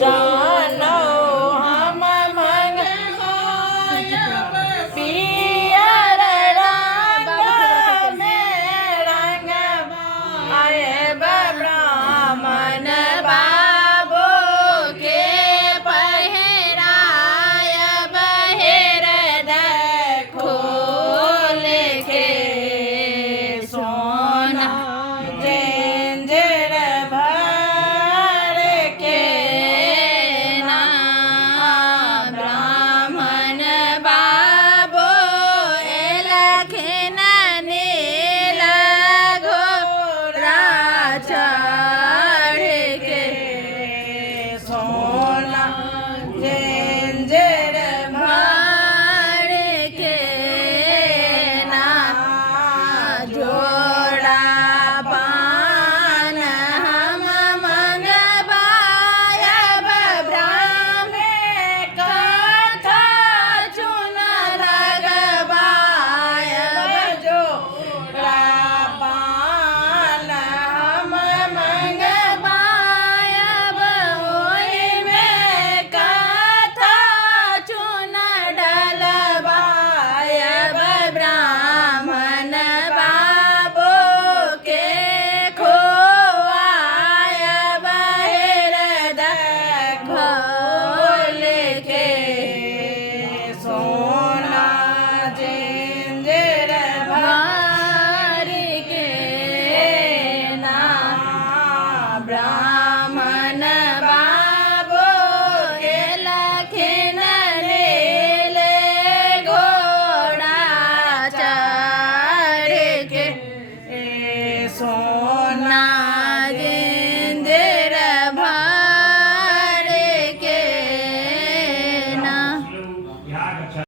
जानो हम मंगवाय पियर रंग में रंगवाय ब्राह्मण बाबू के पहिराय बहिर खोल के सोना जंजीर भर के ना ब्राह्मण बाबू एलखिन नील घोड़ा चढ़ के सोना जंजीर भर के ना जोड़ा पान हम मंगवायब ब्राह्मण कथा चुन लगवायब जोड़ा पान हम मंगवायब ओहि में कथा चुन डलवायब ब्राह्मण बाबू के खोआयब हृदय खोल के सोना जंजीर भर के ना ब्राह्मण बाबू एलखिन नील घोड़ा चढ़ के सोना जंजीर भर के ना।